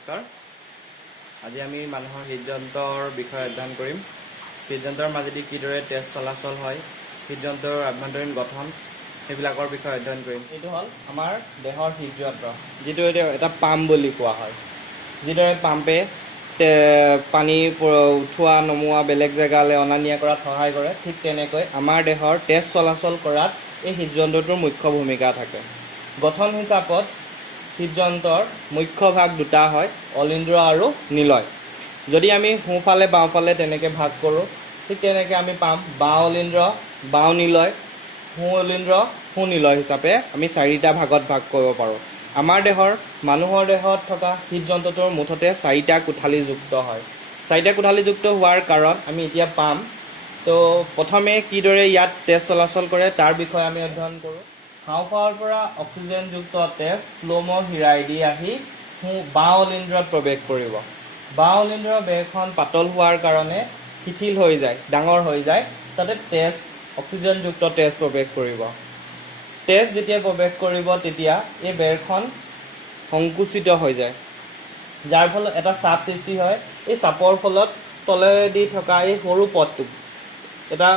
নমস্কাৰ। আজি আমি মানুহৰ হৃদযন্ত্ৰৰ বিষয়ে অধ্যয়ন কৰিম। হৃদযন্ত্ৰৰ মাজেদি কিদৰে তেজ চলাচল হয়, হৃদযন্ত্ৰৰ আভ্যন্তৰীণ গঠন সেইবিলাকৰ বিষয়ে অধ্যয়ন কৰিম। এইটো হ'ল আমাৰ দেহৰ হৃদযন্ত্ৰ, যিটো এটা পাম্প বুলি কোৱা হয়। যিদৰে পাম্পে পানী উঠোৱা নমোৱা বেলেগ জেগালৈ অনা নিয়া কৰাত সহায় কৰে, ঠিক তেনেকৈ আমাৰ দেহৰ তেজ চলাচল কৰাত এই হৃদযন্ত্ৰটোৰ মুখ্য ভূমিকা থাকে। গঠন হিচাপত হৃদযন্ত্ৰৰ মুখ্য ভাগ দুটা হয়, অলিন্দ্ৰ আৰু নিলয়। যদি আমি সোঁফালে বাওঁফালে তেনেকৈ ভাগ কৰোঁ, ঠিক তেনেকৈ আমি পাম বাওঁ অলিন্দ্ৰ, বাওঁ নিলয়, সোঁ অলিন্দ্ৰ, সোঁ নিলয় হিচাপে আমি চাৰিটা ভাগত ভাগ কৰিব পাৰোঁ। মানুহৰ দেহত থকা হৃদযন্ত্ৰটোৰ মুঠতে চাৰিটা কোঠালীযুক্ত হয়। চাৰিটা কোঠালীযুক্ত হোৱাৰ কাৰণ আমি এতিয়া পাম। তো প্ৰথমে কিদৰে ইয়াত তেজ চলাচল কৰে তাৰ বিষয়ে আমি অধ্যয়ন কৰোঁ। হাওঁফাওৰ পৰা অক্সিজেনযুক্ত তেজ ফ্লোমৰ হীৰাইদি আহি বাওঁ অলিন্দ্ৰত প্ৰৱেশ কৰিব। বাওঁ অলিন্দ্ৰৰ বেৰখন পাতল হোৱাৰ কাৰণে শিথিল হৈ যায়, ডাঙৰ হৈ যায়, তাতে অক্সিজেনযুক্ত তেজ প্ৰৱেশ কৰিব। তেজ যেতিয়া প্ৰৱেশ কৰিব তেতিয়া এই বেৰখন সংকুচিত হৈ যায়, যাৰ ফলত এটা চাপ সৃষ্টি হয়। এই চাপৰ ফলত তলেদি থকা এই সৰু পথটো, এটা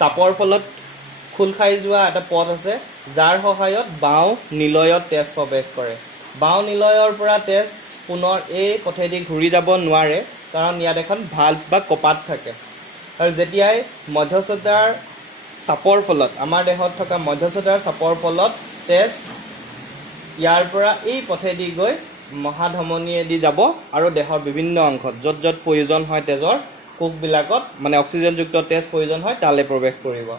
চাপৰ ফলত খোল খাই যোৱা এটা পথ আছে, যাৰ সহায়ত বাওঁ নিলয়ত তেজ প্ৰৱেশ কৰে। বাওঁ নিলয়ৰ পৰা তেজ পুনৰ এই পথেদি ঘূৰি যাব নোৱাৰে, কাৰণ ইয়াত এখন ভাল্ভ বা কপাট থাকে। আৰু যেতিয়াই মধ্যস্থতাৰ চাপৰ ফলত, আমাৰ দেহত থকা মধ্যস্থতাৰ চাপৰ ফলত তেজ ইয়াৰ পৰা এই পথেদি গৈ মহাধমনীয়েদি যাব আৰু দেহৰ বিভিন্ন অংশত য'ত য'ত প্ৰয়োজন হয় তেজৰ কোষবিলাকত, মানে অক্সিজেনযুক্ত তেজ প্ৰয়োজন হয়, তালৈ প্ৰৱেশ কৰিব।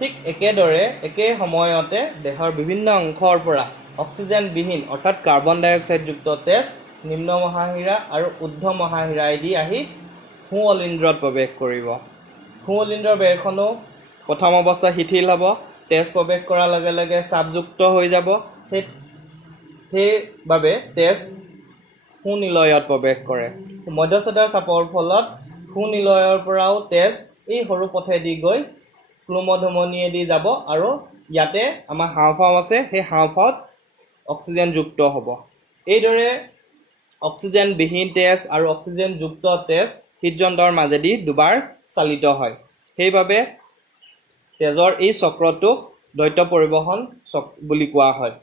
ঠিক একেদৰে একে সময়তে দেহৰ বিভিন্ন অংশৰ পৰা অক্সিজেনবিহীন অৰ্থাৎ কাৰ্বন ডাই অক্সাইডযুক্ত তেজ নিম্ন মহাশিৰা আৰু ঊৰ্ধ্ব মহাশিৰাইদি আহি সোঁ অলিন্দ্ৰত প্ৰৱেশ কৰিব। সোঁ অলিন্দ্ৰৰ বেৰখনো প্ৰথম অৱস্থাত শিথিল হ'ব, তেজ প্ৰৱেশ কৰাৰ লগে লগে চাপযুক্ত হৈ যাব। সেইবাবে তেজ সোঁ নিলয়ত প্ৰৱেশ কৰে। মধ্যস্থতাৰ চাপৰ ফলত সোঁ নিলয়ৰ পৰাও তেজ এই সৰু পথেদি গৈ ক্লোমধমনীয়েদি যাব আৰু ইয়াতে আমাৰ হাওঁফাও আছে, সেই হাওঁফাওত অক্সিজেনযুক্ত হ'ব। এইদৰে অক্সিজেনবিহীন তেজ আৰু অক্সিজেনযুক্ত তেজ হৃদযন্ত্ৰৰ মাজেদি দুবাৰ চালিত হয়। সেইবাবে তেজৰ এই চক্ৰটোক দ্বৈত পৰিবহন বুলি কোৱা হয়।